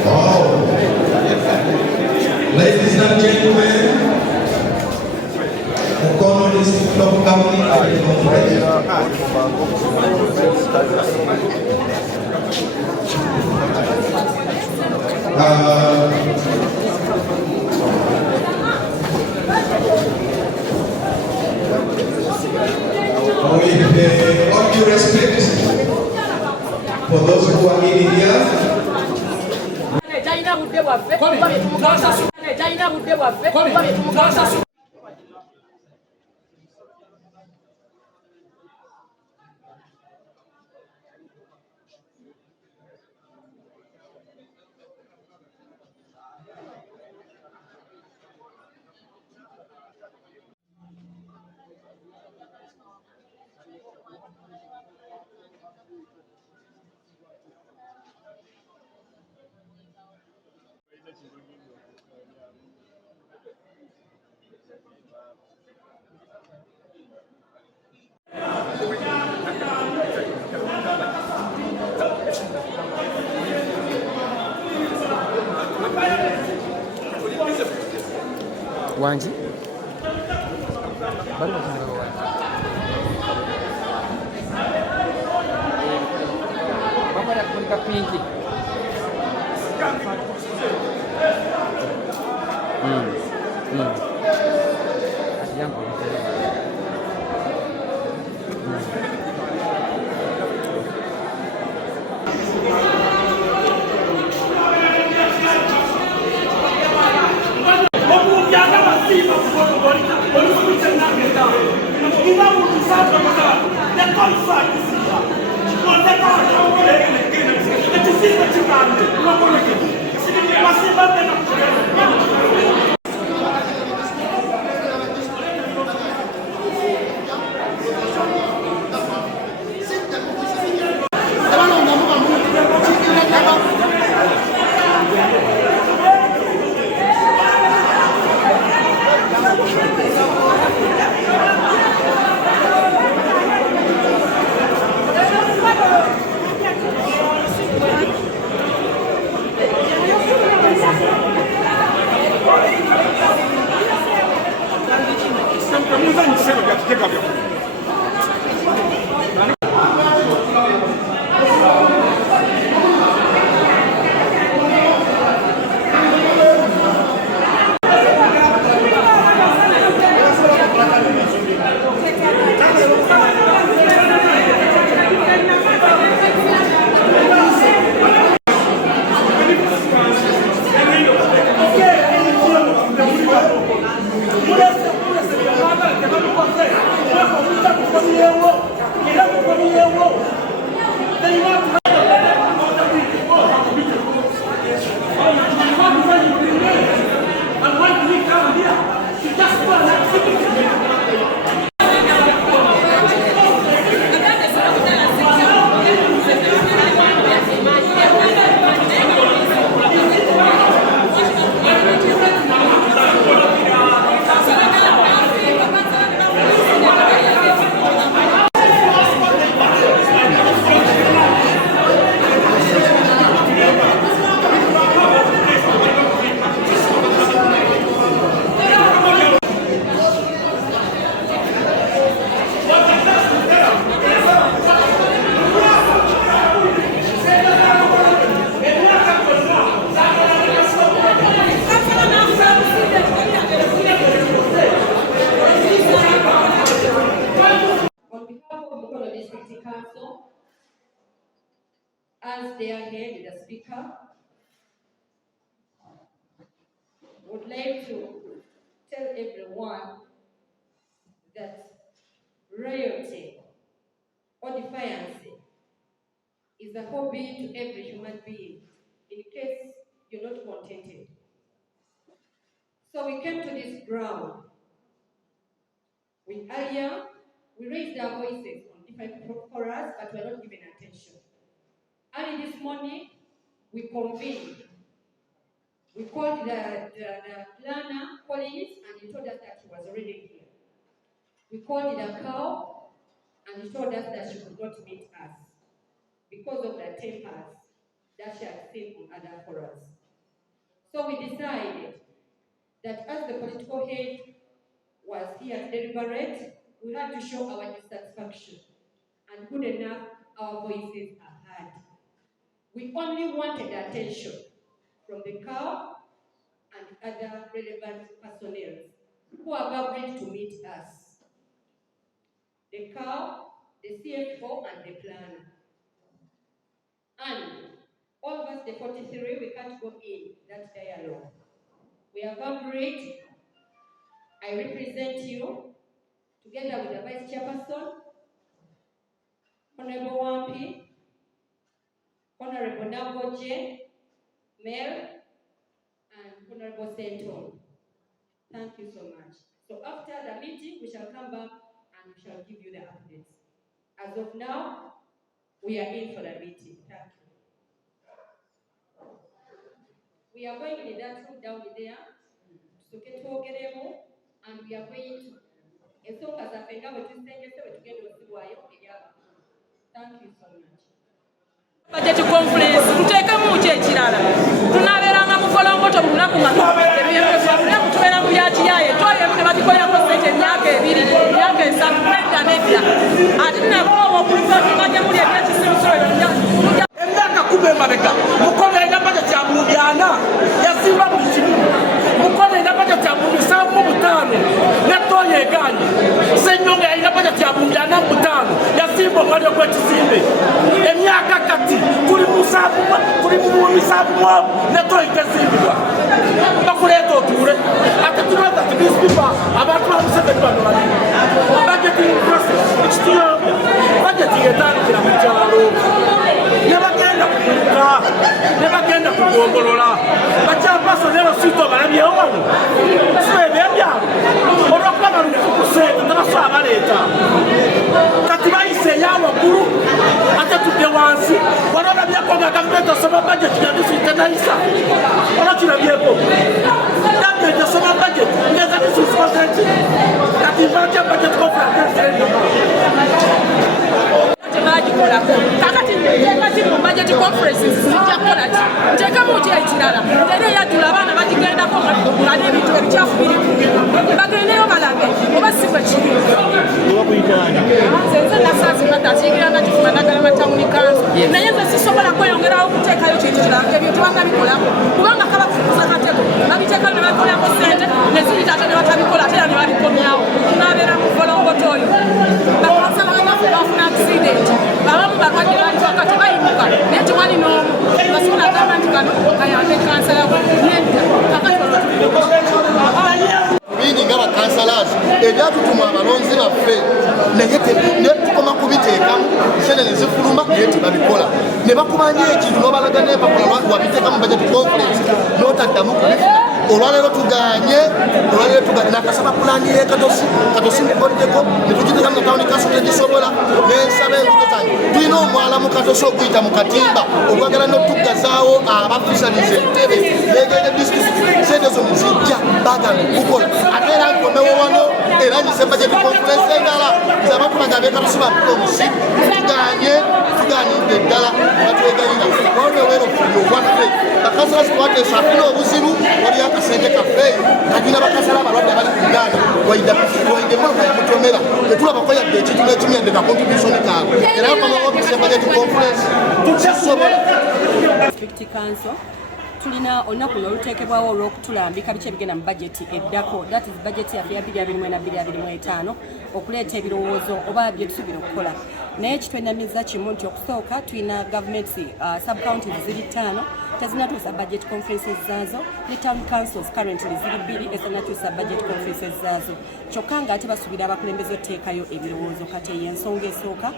Wow. Ladies and gentlemen, Mukono is from with all due respect for those who are in here, Wanji? Bapak ada kuning pinky. Yang as their head, the speaker, would like to tell everyone that royalty or defiance is a hobby to every human being, in case you're not contented. So we came to this ground. We raised our voices on different forums, but we are not given attention. Early this morning, we convened. We called the planner, Collins, and he told us that he was already here. We called the CAO, and he told us that she could not meet us because of the tempers that she had seen on other forums. So we decided that as the political head was here to deliberate, we had to show our dissatisfaction, and good enough, our voices are heard. We only wanted attention from the CAO and other relevant personnel who have agreed to meet us. The CAO, the CFO, and the planner. And all of us, the 43, we can't go in that dialogue. We have agreed. I represent you, together with the Vice Chairperson, Honorable Wampi, Honorable Nagoje, Mayor, and Honorable Senton. Thank you so much. So after the meeting, we shall come back and we shall give you the updates. As of now, we are in for the meeting. Thank you. We are going in that room down there, so get and we are going to. Thank you so much. Budget conference tuteekamu ki ekirala tunaabeeranga mu kolongoto mu lunaku nga ebyebyefamulya kutubeera mu byakiyaye twalyemu ne batikolerako sente emyaka 2 emyaka 3 kwenda nedda ate tunakooba okulifatunga gye muli ebyekisimusolo emyaka 10 emabega Mukono erina bajeti ya mu 8 yasimba buli kimu Mukono erina bajeti ya mu 75 netoyo eganye Ssenyonga erina bajeti ya mu 45 yasimba omwali ogw'ekizimbe emyaka kati kuli mu misavu mwabu netoyo tezimbibwa bakuleeta otuule ate tunoza ti these people abantu ba Museveni bano bali budgeting process ekituyambye budgeti yetandikira mu kyalo ne bagenda kubuuka ne bagenda kugombolola bakyapaso ne basiito balabyewo wano so ebyebyabo olwokuba balufuku sente tebasobola baleeta kati bayise eyawaggulu ate tudde wansi wano olabyeko nga gavumenti osoma budget nga disitulikiti tenayisa olwakirabyeko gavumenti osoma budget ngeza disitulikiti kozeki kati mpakya budget conference tebagikolako kakati mu budget conferences zijja kukola ki nteekamu ki ekirala era eyatula abaana bagigendako nga n'ebintu ebikyafu biri bagendeyo balabe oba si bwe kiri nze nasaasimadde akiyigiranga kifuna naddala matawuni kanso naye nze sisobola kweyongerawo okuteekayo kintu kirala ebyo tebanga bikolako kubanga kabakukuza katego babiteekayo ne bakolako sente ne zibita ate ne batabikola ate era ne babikomyawo tunaabeera mu volongoto oyo bakkansala bannaffe bafuna accident abamu balwadde balitoka tebayimuka naye tewali n'omu basobola agamba nti bano kayambe kansala nedda bingi nga bakkansalaazi ebyatutuma abalonzi baffe naye tukoma kubiteekamu sente ne zifuluma naye tebabikola ne bakubanja ekintu n'obalaga n'empapula wabiteeka mu budget conference n'otaddamu kubifuna olwaleero tuganye nakasaba pulaani y'ekatosi mukoddeko ne tugiteekamu na tawuni kanso tegisobola n'ensaba enguto zange tulina omwala mu katosi okuyita mu katimba okwagala n'otuggazaawo abafisaliza entebe negende disitulikiti sente zo nezijja bagana kukola ate era nkomewo wano era nyise budget conference endala nze abantu bange ab'ekatosi bakuta omusi tuganidde eddala batwegayira walwewero fuli owaffe bakkansala sikwateesa afuna obuzibu waliyo akasente kaffeeyo kagina bakkansala abalwadde abali ku Uganda waidde emotoka yamutomera tetulabako yadde ekintu n'ekimu yadde kakontribution kaabwe era kwama office ya budget conference tukisobola District Council tulina olunaku oluteekebwawo olw'okutulambika biki ebigenda mu bajeti eddako that is budget yaffe ya 2024-2025 okuleeta ebirowoozo oba bye tusuubira okukola naye kitwenamiza kimu nti okusooka tulina government sub-counties ziri 5 tezinatuusa budget conferences zaazo ne town councils currently ziri 2 ezinatuusa budget conferences zaazo kyokka nga ate basuubira abakulembeze oteekayo ebirowoozo kati ey'ensonga esooka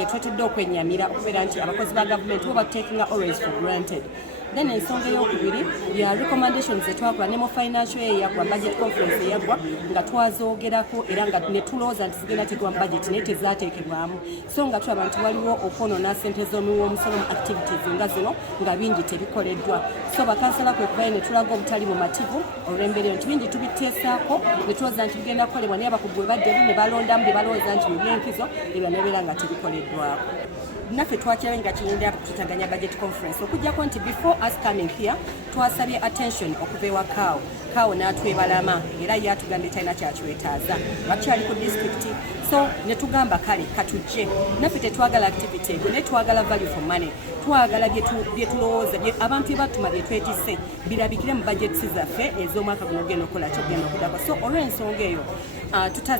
etwetudde okwenyamira okubeera nti abakozi ba government bo batutekinga always for granted. Then ensonga eyokubiri ya recommendations zetwakola ne mu financial year yakwa budget conference eyagwa nga twazoogerako era nga ne tulowooza nti zigenda teekebwa mu budget naye tezaateekebwamu so nga tulaba nti waliwo okwonoona ssente z'omuwomusolo mu activities nga zino nga bingi tebikoleddwa so bakansala kwe kubaye ne tulaga obutali bumativu olw'embeera nti bingi tubiteesaako ne tulowooza nti bigenda kukolebwa naye abakugu bwe baddeyo ne balondamu bye balowooza nti mu byenkizo ebyo nebeera nga tebikoleddwako. naffe twakirayo nga kiyingira kututaganya budget conference okujjako nti before us coming here twasabye attention okuva ewa CAO n'atwebalama era yatugambye talina kyakiwetaaza bakyali ku district so ne tugamba kale katujje naffe tetwagala activity egyo naye twagala value for money twagala byetulowooza abantu bye batuma byetwetise birabikire mu budgets zaffe ez'omwaka guno genda okukola kyogenda okudako so olw'ensonga eyo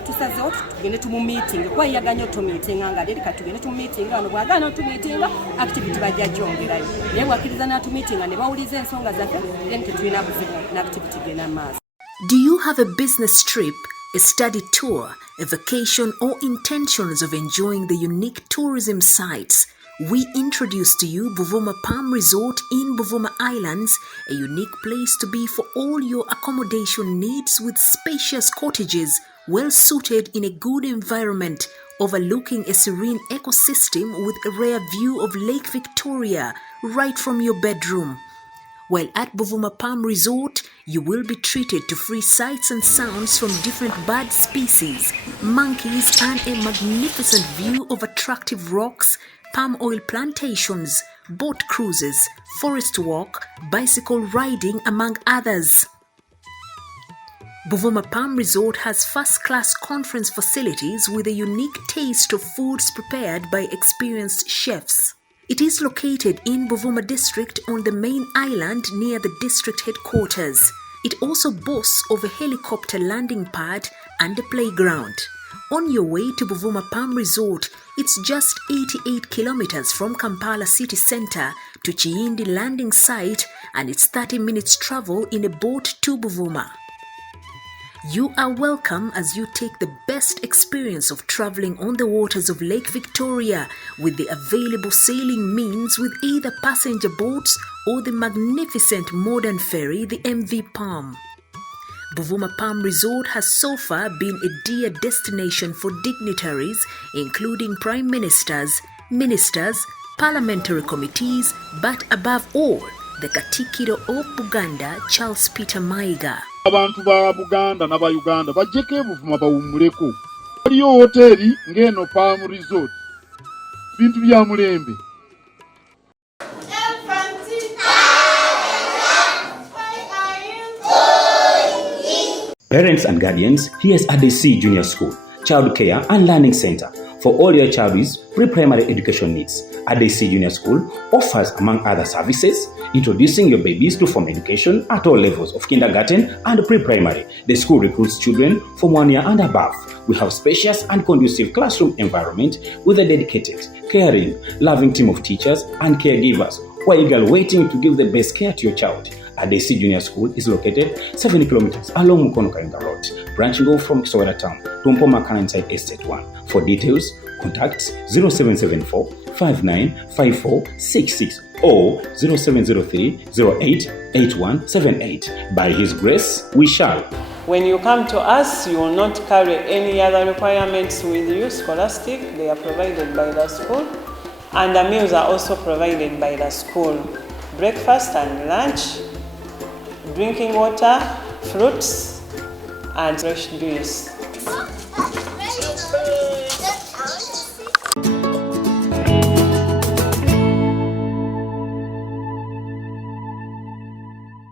tusazeewo tugende tumu meeting kuba yaganya otumeetinga nga leri katugende tumu meeting wano bwagana otumeetinga activity bajja gyongerayo naye bwakkiriza n'atumeetinga ne bawuliza ensonga zaffe then tetulina buzibu n'activity genda maaso. Do you have a business trip, a study tour, a vacation, or intentions of enjoying the unique tourism sites? We introduce to you Buvuma Palm Resort in Buvuma Islands, a unique place to be for all your accommodation needs with spacious cottages, well suited in a good environment, overlooking a serene ecosystem with a rare view of Lake Victoria right from your bedroom. While at Buvuma Palm Resort, you will be treated to free sights and sounds from different bird species, monkeys, and a magnificent view of attractive rocks, palm oil plantations, boat cruises, forest walk, bicycle riding, among others. Buvuma Palm Resort has first-class conference facilities with a unique taste of foods prepared by experienced chefs. It is located in Buvuma district on the main island near the district headquarters. It also boasts of a helicopter landing pad and a playground. On your way to Buvuma Palm Resort, it's just 88 kilometers from Kampala city centre to Chiindi landing site, and it's 30 minutes travel in a boat to Buvuma. You are welcome as you take the best experience of traveling on the waters of Lake Victoria with the available sailing means with either passenger boats or the magnificent modern ferry, the MV Palm. Buvuma Palm Resort has so far been a dear destination for dignitaries, including prime ministers, ministers, parliamentary committees, but above all, the Katikiro of Buganda, Charles Peter Mayiga. Abantu ba Buganda na ba Uganda bajjeko Buvuma bawummuleko. Waliyo hoteri ng'eno Palm Resort. Bintu bya mulembe. Parents and guardians, here's ADC Junior School, Child Care and Learning Center for all your child's pre-primary education needs. ADC Junior School offers, among other services, introducing your babies to formal education at all levels of kindergarten and pre-primary. The school recruits children from 1 year and above. We have spacious and conducive classroom environment with a dedicated, caring, loving team of teachers and caregivers who are eagerly waiting to give the best care to your child. ADC Junior School is located 7 kilometers along Mukono Elizabeth, branching off from Kisowera Town to Mpoma Inside Estate 1. For details, contact 0774 595466 or 0703 088178. By His grace, we shall. When you come to us, you will not carry any other requirements with you. Scholastic, they are provided by the school, and the meals are also provided by the school. Breakfast and lunch, drinking water, fruits, and fresh juice.